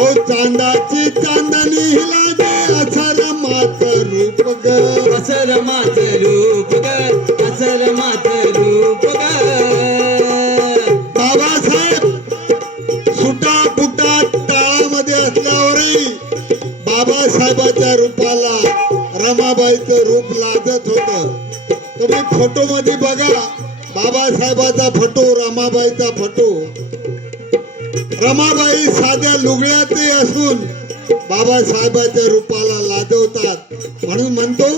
ओ चांदाची चांदणी लागे अथर मात रूप ग असर मात रूप ग असर मात रूप ग बाबासाहेब सुटा बुटा टाळामध्ये असल्यावरही बाबासाहेबाच्या रूपाला रमाबाईचं रूप लाजत होत. तुम्ही फोटो मध्ये बघा बाबासाहेबाचा फोटो रमाबाईचा फोटो रमाबाई साध्या लुगड्यातही असून बाबासाहेबाच्या रूपाला लाजवतात म्हणून म्हणतो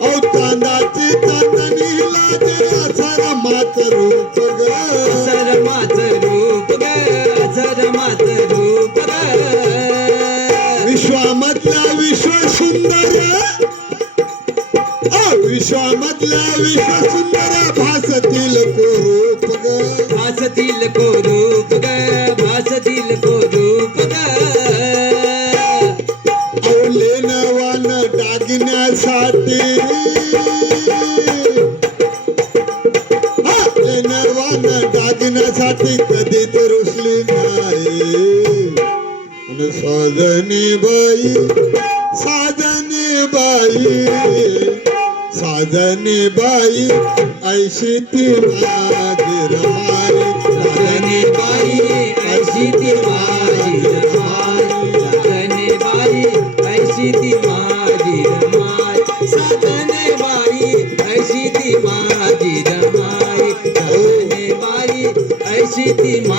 औ चांदाची चांदणी लागे असा मात रूप ग. असर मात रूप ग असर मात रूप ग. विश्वामधला विश्व सुंदर विश्वामधला विश्व सुंदर भासतील दागिन्यासाठी अवले नवान दागिन्यासाठी कधीच रुसली नाही. आणि साजनी बाई साजनी बाई साजनी बाई ऐशी ती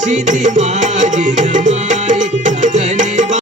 西的马。